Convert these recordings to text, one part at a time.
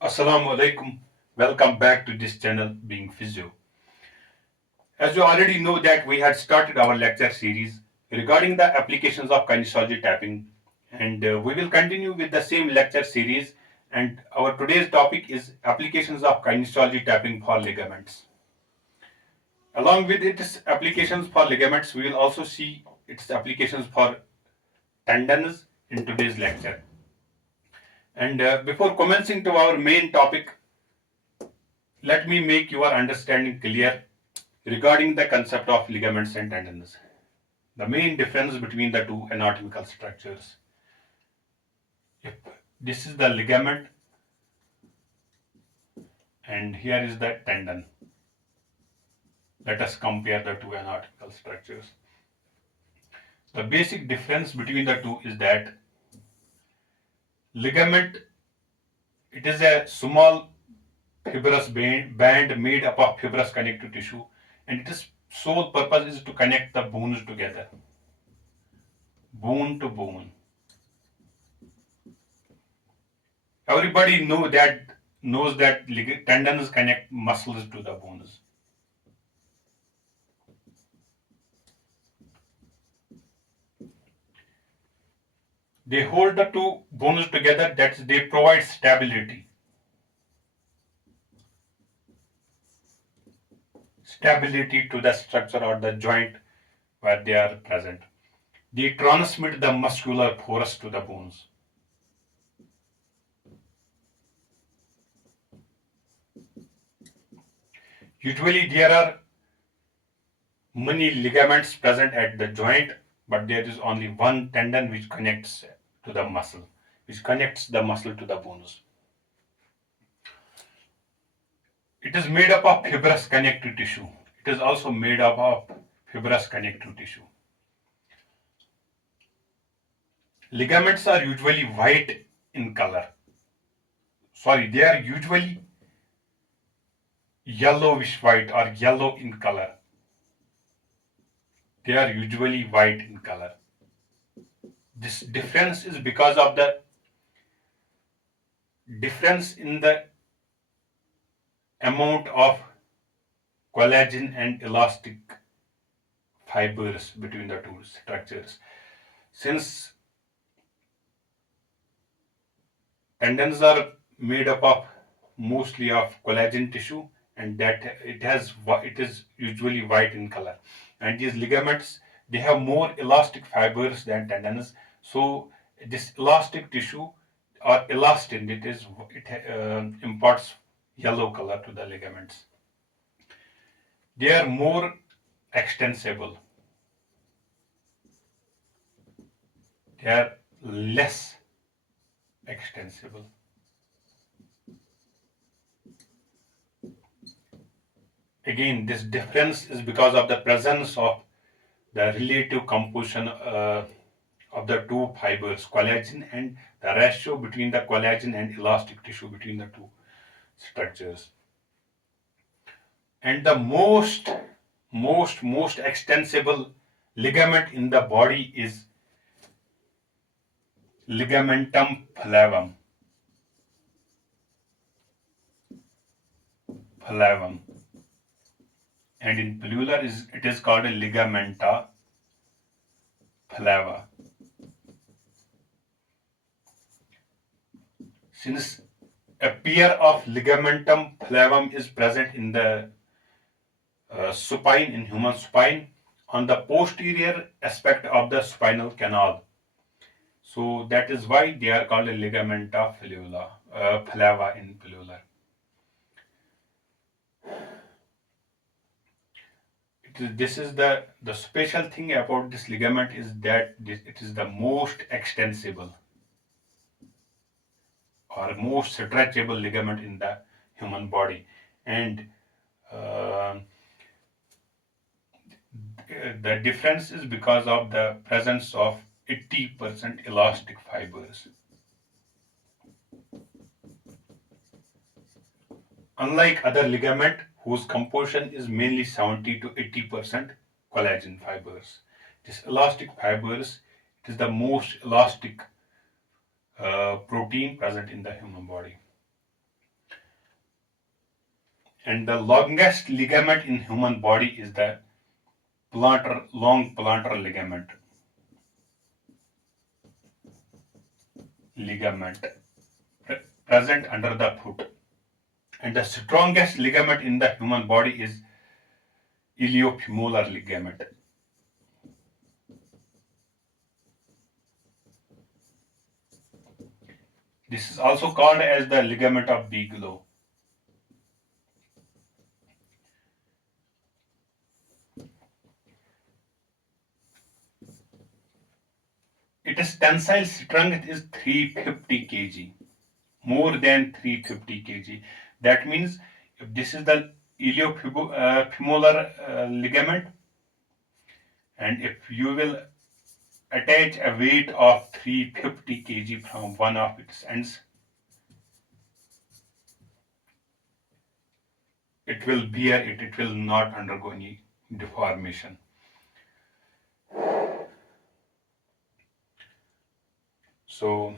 Assalamu alaikum. Welcome back to this channel Being Physio. As you already know that we had started our lecture series regarding the applications of kinesiology tapping, and we will continue with the same lecture series, and our today's topic is applications of kinesiology tapping for ligaments. Along with its applications for ligaments, we will also see its applications for tendons in today's lecture. And before commencing to our main topic, let me make your understanding clear regarding the concept of ligaments and tendons. The main difference between the two anatomical structures. If this is the ligament and here is the tendon, let us compare the two anatomical structures. The basic difference between the two is that ligament, it is a small fibrous band made up of fibrous connective tissue, and its sole purpose is to connect the bones together, bone to bone. Everybody knows that tendons connect muscles to the bones. They hold the two bones together, that they provide stability to the structure or the joint where they are present. They transmit the muscular force to the bones. Usually there are many ligaments present at the joint, but there is only one tendon which connects to the muscle, which connects the muscle to the bones. It is made up of fibrous connective tissue. It is also made up of fibrous connective tissue. Ligaments are usually white in color. Sorry, they are usually yellowish white or yellow in color. They are usually white in color. This difference is because of the difference in the amount of collagen and elastic fibers between the two structures. Since tendons are made up of mostly of collagen tissue, and that it is usually white in color, and these ligaments, they have more elastic fibers than tendons. So this elastic tissue or elastin, it imparts yellow color to the ligaments. They are more extensible, they are less extensible. Again, this difference is because of the presence of the relative composition of the two fibers, collagen, and the ratio between the collagen and elastic tissue between the two structures. And the most extensible ligament in the body is ligamentum flavum. Flavum. And in plural it is called a ligamenta flava. Since a pair of ligamentum flavum is present in the supine, in human spine, on the posterior aspect of the spinal canal. So that is why they are called a ligamenta flava in plural. This is the special thing about this ligament is that it is the most extensible or most stretchable ligament in the human body, and uh, the difference is because of the presence of 80% elastic fibers. Unlike other ligament whose composition is mainly 70 to 80% collagen fibers, this elastic fibers, it is the most elastic protein present in the human body. And the longest ligament in human body is the long plantar ligament present under the foot. And the strongest ligament in the human body is iliofemoral ligament. This is also called as the ligament of Bigelow. Its tensile strength is 350 kg, more than 350 kg. That means if this is the iliofemoral ligament, and if you will attach a weight of 350 kg from one of its ends, it will bear it, it will not undergo any deformation. So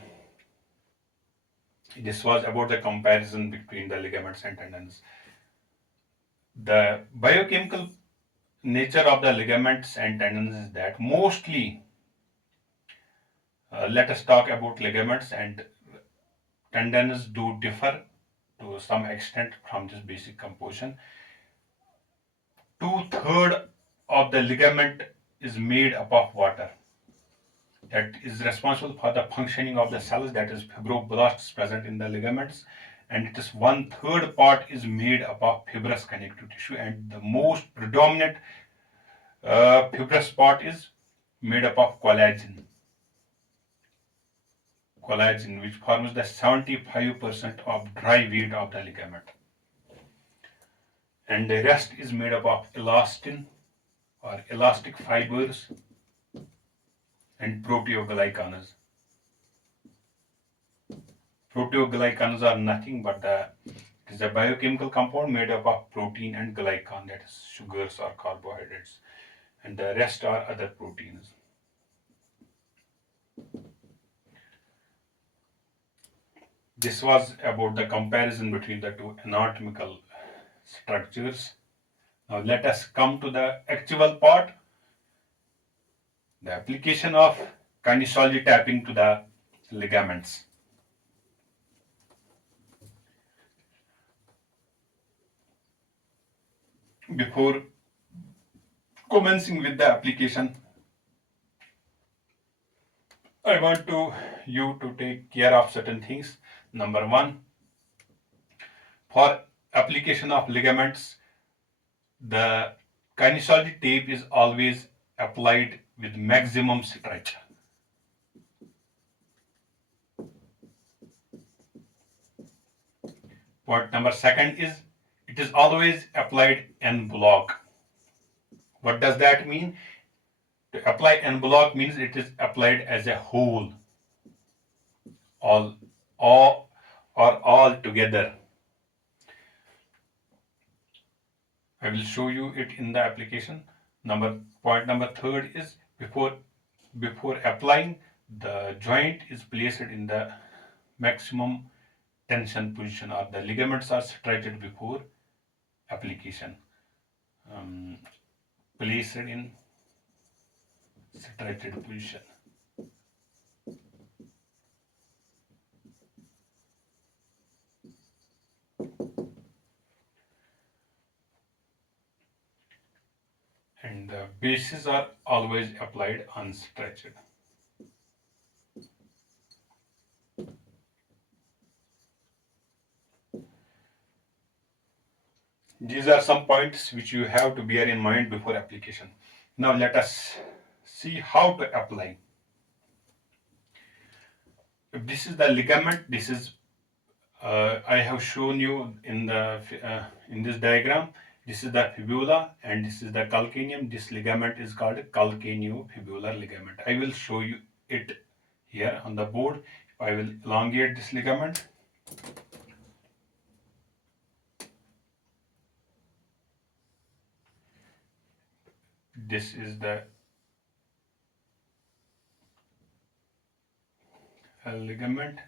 this was about the comparison between the ligaments and tendons. The biochemical nature of the ligaments and tendons is that mostly, let us talk about ligaments and tendons do differ to some extent from this basic composition. 2/3 of the ligament is made up of water that is responsible for the functioning of the cells, that is fibroblasts present in the ligaments, and it is 1/3 part is made up of fibrous connective tissue, and the most predominant fibrous part is made up of collagen, which forms the 75% of dry weight of the ligament, and the rest is made up of elastin or elastic fibers and proteoglycans. Proteoglycans are nothing but it is a biochemical compound made up of protein and glycan, that is sugars or carbohydrates, and the rest are other proteins. This was about the comparison between the two anatomical structures. Now let us come to the actual part, the application of kinesiology tapping to the ligaments. Before commencing with the application, I want you to take care of certain things. Number one, for application of ligaments, the kinesiology tape is always applied with maximum stretch. Point number second is it is always applied en bloc. What does that mean? To apply en bloc means it is applied as a whole, all or all together. I will show you it in the application. Point number third is before applying, the joint is placed in the maximum tension position, or the ligaments are stretched before application. Placed in stretched position. And the bases are always applied unstretched. These are some points which you have to bear in mind before application. Now let us see how to apply. If this is the ligament, this is I have shown you in this diagram. This is the fibula and this is the calcaneum. This ligament is called calcaneofibular ligament. I will show you it here on the board. I will elongate this ligament. This is the ligament.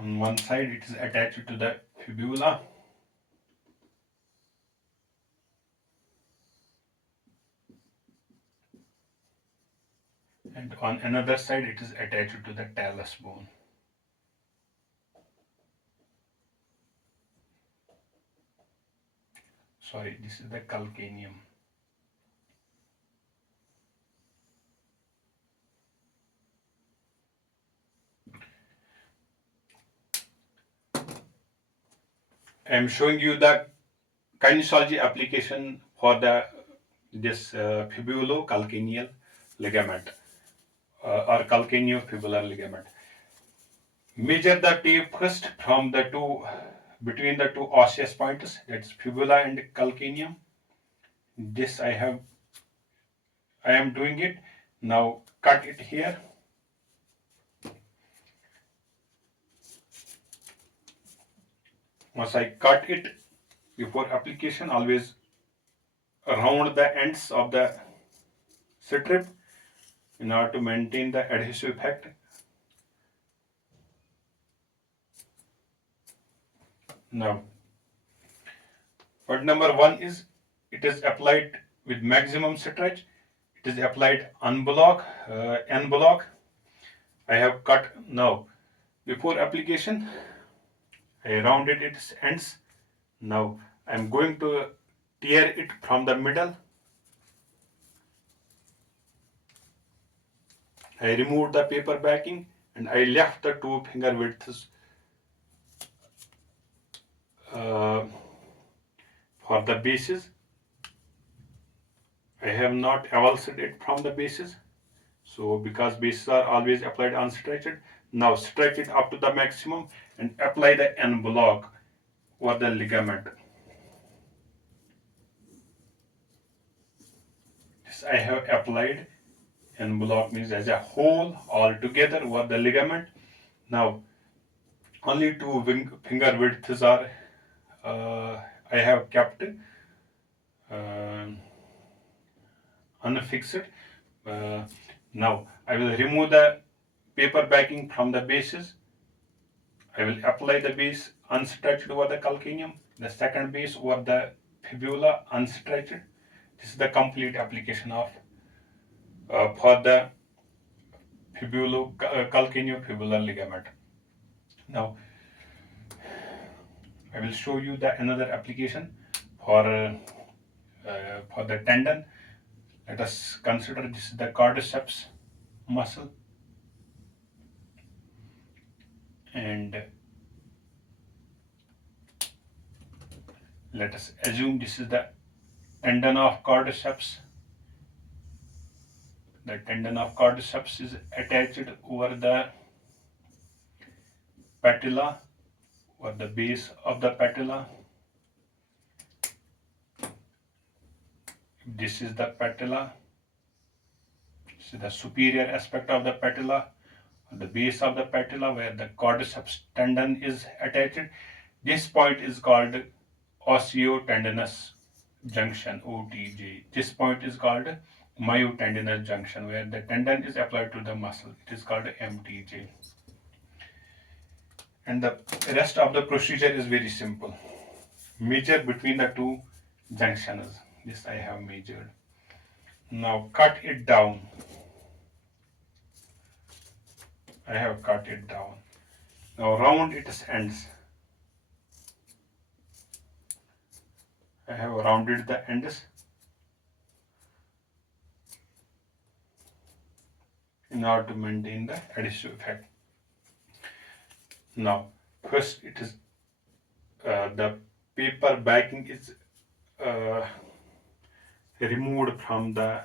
On one side it is attached to the fibula, and on another side it is attached to the talus bone. Sorry, this is the calcaneum. I am showing you the kinesiology application for the this fibulocalcaneal ligament or calcaneofibular ligament. Measure the tape first from the two between the two osseous points, that's fibula and calcaneum. This I am doing it. Now cut it here. Once I cut it, before application, always round the ends of the strip in order to maintain the adhesive effect. Now, point number one is it is applied with maximum stretch. It is applied en bloc. I have cut now. Before application, I rounded its ends. Now I am going to tear it from the middle. I removed the paper backing and I left the two finger widths for the bases. I have not avulsed it from the bases. So because bases are always applied unstretched, now stretch it up to the maximum and apply the en bloc over the ligament. This I have applied. En bloc means as a whole all together over the ligament. Now only two finger widths are I have kept unfixed. Now I will remove the paper backing from the bases. I will apply the base unstretched over the calcaneum, the second base over the fibula unstretched. This is the complete application of for the calcaneofibular ligament. Now I will show you the another application for the tendon. Let us consider this is the quadriceps muscle, and let us assume this is the tendon of quadriceps. The tendon of quadriceps is attached over the patella or the base of the patella. This is the patella. This is the superior aspect of the patella, the base of the patella where the quadriceps tendon is attached. This point is called osteotendinous junction, OTJ. This point is called myotendinous junction where the tendon is applied to the muscle. It is called MTJ. And the rest of the procedure is very simple. Measure between the two junctions. This I have measured. Now cut it down. I have cut it down. Now round its ends. I have rounded the ends in order to maintain the adhesive effect. Now first it is the paper backing is removed from the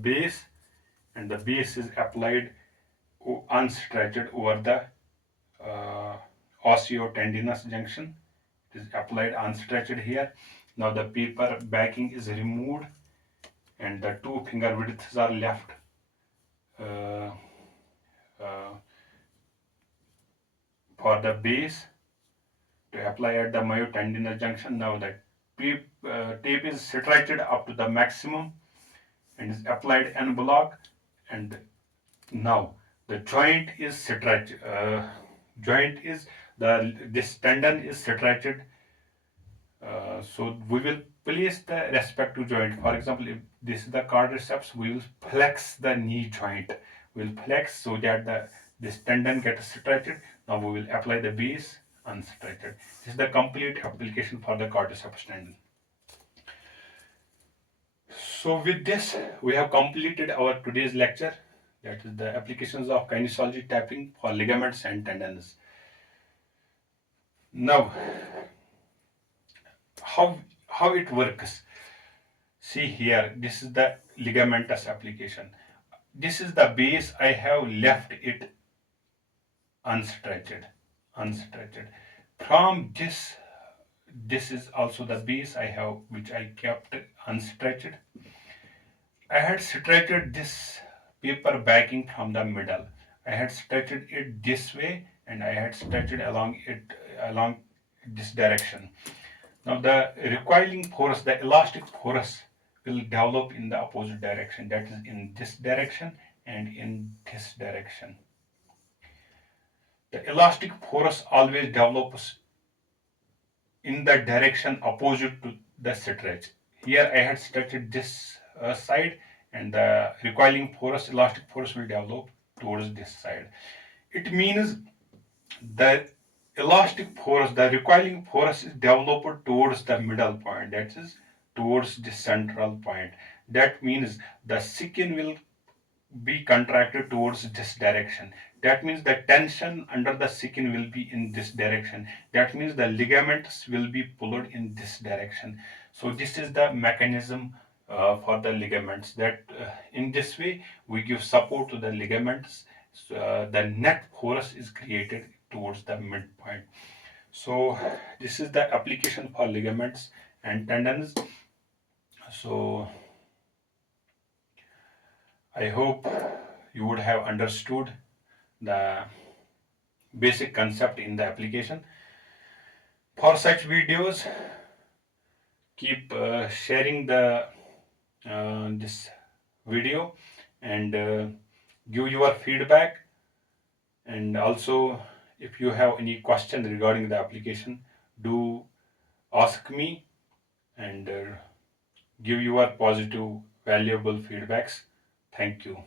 base, and the base is applied unstretched over the osteotendinous junction. It is applied unstretched here. Now the paper backing is removed and the two finger widths are left uh, uh, for the base to apply at the myotendinous junction. Now the tape is stretched up to the maximum and is applied en bloc, and now the joint is stretched. joint is this tendon is stretched. So we will place the respective joint. For example, if this is the quadriceps, we will flex the knee joint. We will flex so that this tendon gets stretched. Now we will apply the base unstretched. This is the complete application for the quadriceps tendon. So with this, we have completed our today's lecture. That is the applications of kinesiology tapping for ligaments and tendons. Now, how it works? See here, this is the ligamentous application. This is the base. I have left it unstretched, unstretched. From this is also the base I have, which I kept unstretched. I had stretched this paper backing from the middle. I had stretched it this way, and I had stretched along this direction. Now the recoiling force, the elastic force, will develop in the opposite direction. That is in this direction and in this direction. The elastic force always develops in the direction opposite to the stretch. Here I had stretched this side, and the recoiling force, elastic force, will develop towards this side. It means the elastic force, the recoiling force, is developed towards the middle point, that is towards the central point. That means the skin will be contracted towards this direction. That means the tension under the skin will be in this direction. That means the ligaments will be pulled in this direction. So this is the mechanism for the ligaments, that in this way we give support to the ligaments. So, the net force is created towards the midpoint. So this is the application for ligaments and tendons. So I hope you would have understood the basic concept in the application. For such videos, keep sharing the this video, and give your feedback. And also, if you have any question regarding the application, do ask me, and give your positive valuable feedbacks. Thank you.